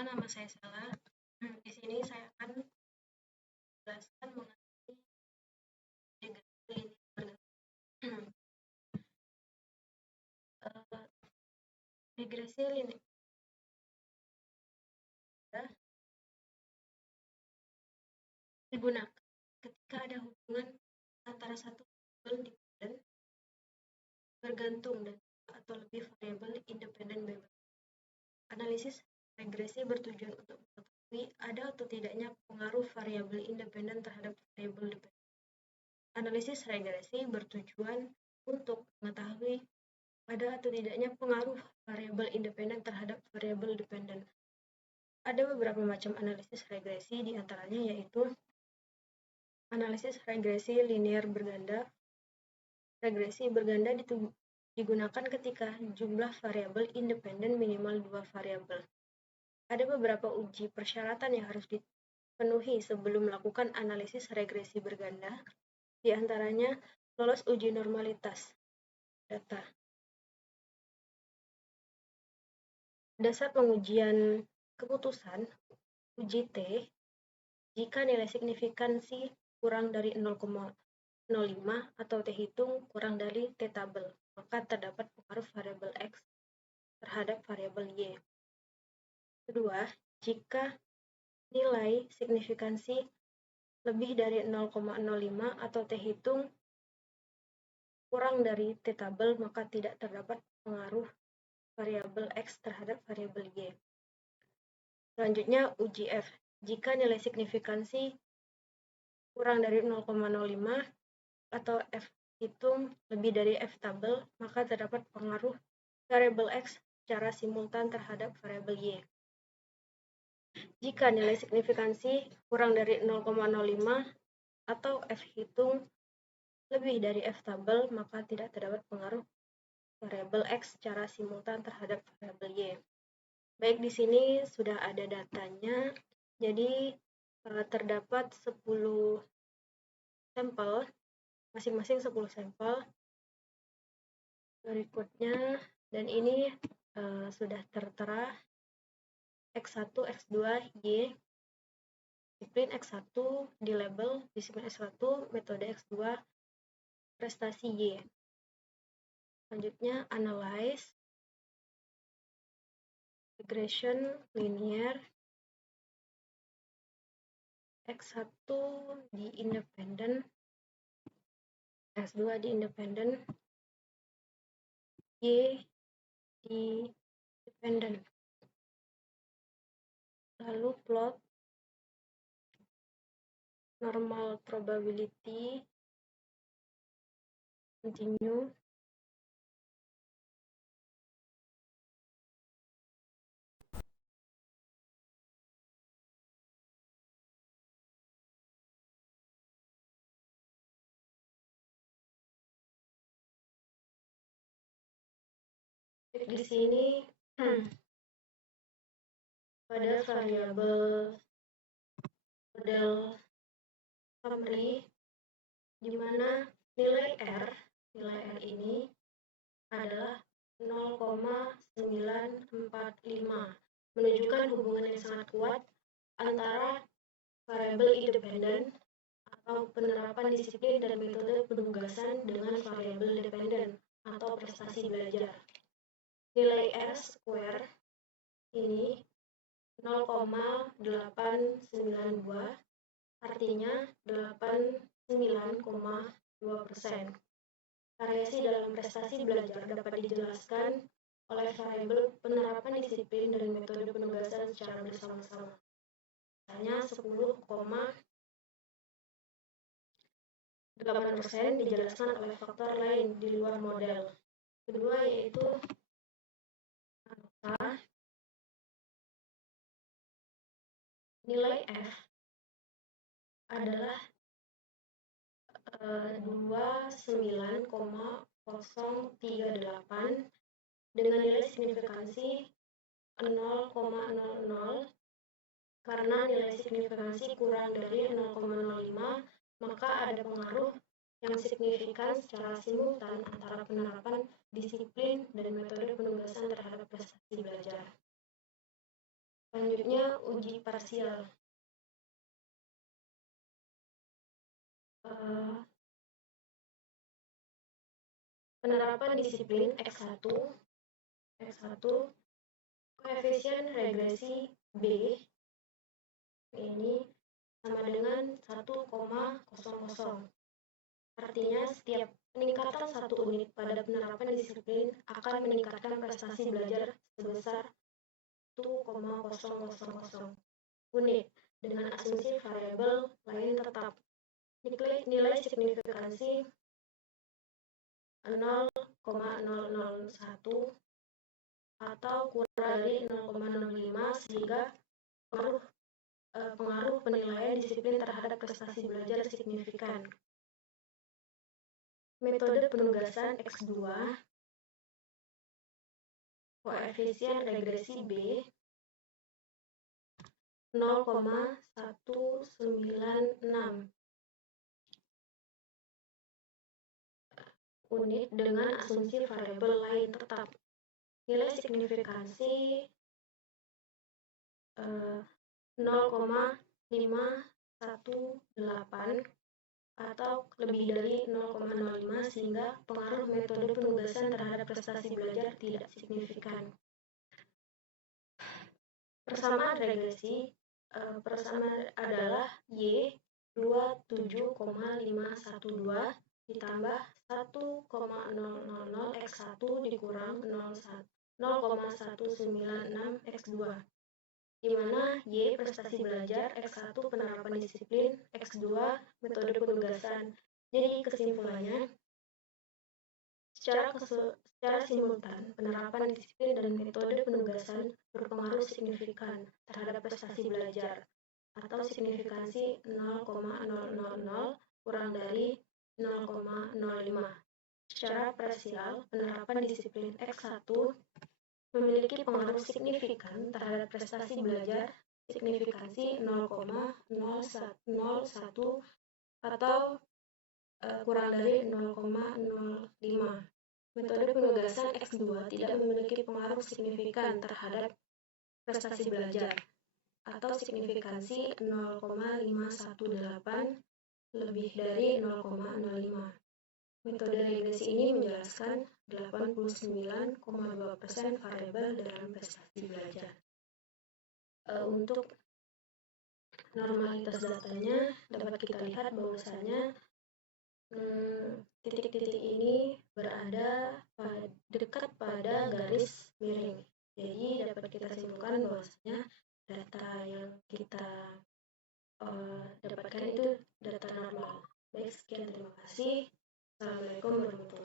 Perkenalkan, nama saya Sela. Di sini saya akan menjelaskan mengenai regresi linear. Regresi linear digunakan ketika ada hubungan antara satu variabel dependen bergantung dan atau lebih variabel independen bebas. Analisis regresi bertujuan untuk mengetahui ada atau tidaknya pengaruh variabel independen terhadap variabel dependen. Analisis regresi bertujuan untuk mengetahui ada atau tidaknya pengaruh variabel independen terhadap variabel dependen. Ada beberapa macam analisis regresi, diantaranya yaitu analisis regresi linear berganda. Regresi berganda digunakan ketika jumlah variabel independen minimal 2 variabel. Ada beberapa uji persyaratan yang harus dipenuhi sebelum melakukan analisis regresi berganda, diantaranya lolos uji normalitas data. Dasar pengujian keputusan, uji T, jika nilai signifikansi kurang dari 0,05 atau T hitung kurang dari T tabel, maka terdapat pengaruh variabel X terhadap variabel Y. Kedua, jika nilai signifikansi lebih dari 0,05 atau T hitung kurang dari T tabel, maka tidak terdapat pengaruh variabel X terhadap variabel Y. Selanjutnya, uji F. Jika nilai signifikansi kurang dari 0,05 atau F hitung lebih dari F tabel, maka terdapat pengaruh variabel X secara simultan terhadap variabel Y. Jika nilai signifikansi kurang dari 0,05 atau F hitung lebih dari F tabel, maka tidak terdapat pengaruh variabel X secara simultan terhadap variabel Y. Baik, di sini sudah ada datanya. Jadi terdapat 10 sampel, masing-masing 10 sampel. Berikutnya, dan ini sudah tertera X1, X2, Y, disiplin X1 di label, disiplin X1, metode X2, prestasi Y. Selanjutnya, analyze, regression linear, X1 di independen, X2 di independen, Y di dependen. Lalu plot normal probability, continue, di sini pada variabel model summary, di mana nilai R ini adalah 0,945, menunjukkan hubungan yang sangat kuat antara variabel independen atau penerapan disiplin dan metode penugasan dengan variabel dependen atau prestasi belajar. Nilai R square ini 0,892, artinya 89,2%. Variasi dalam prestasi belajar dapat dijelaskan oleh variabel penerapan disiplin dan metode penugasan secara bersama-sama. Misalnya 10,8% dijelaskan oleh faktor lain di luar model. Kedua yaitu nilai F adalah 29,038 dengan nilai signifikansi 0,00. Karena nilai signifikansi kurang dari 0,05, maka ada pengaruh yang signifikan secara simultan antara penerapan disiplin dan metode penugasan terhadap prestasi belajar. Selanjutnya, uji parsial. Penerapan disiplin X1, koefisien regresi B ini sama dengan 1,00. Artinya, setiap peningkatan 1 unit pada penerapan disiplin akan meningkatkan prestasi belajar sebesar 1,000 unit dengan asumsi variabel lain tetap. Nilai signifikansi 0,001 atau kurang dari 0,05 sehingga pengaruh penilaian disiplin terhadap prestasi belajar signifikan. Metode penugasan X2, koefisien regresi B 0,196 unit dengan asumsi variabel lain tetap. Nilai signifikansi 0,518 atau lebih dari 0,05 sehingga pengaruh metode penugasan terhadap prestasi belajar tidak signifikan. Persamaan regresi adalah Y 27,512 ditambah 1,000 X1 dikurang 0,196 X2, di mana Y prestasi belajar, X1 penerapan disiplin, X2 metode penugasan. Jadi kesimpulannya, secara simultan, penerapan disiplin dan metode penugasan berpengaruh signifikan terhadap prestasi belajar, atau signifikansi 0,000 kurang dari 0,05. Secara parsial, penerapan disiplin X1 memiliki pengaruh signifikan terhadap prestasi belajar, signifikansi 0,001 atau kurang dari 0,05. Metode penugasan X2 tidak memiliki pengaruh signifikan terhadap prestasi belajar, atau signifikansi 0,518 lebih dari 0,05. Metode regresi ini menjelaskan 89,2% variabel dalam prestasi belajar. Untuk normalitas datanya dapat kita lihat bahwasanya titik-titik ini berada dekat pada garis miring. Jadi dapat kita simpulkan bahwasanya data yang kita dapatkan itu data normal. Baik, sekian, terima kasih. Assalamualaikum warahmatullahi wabarakatuh.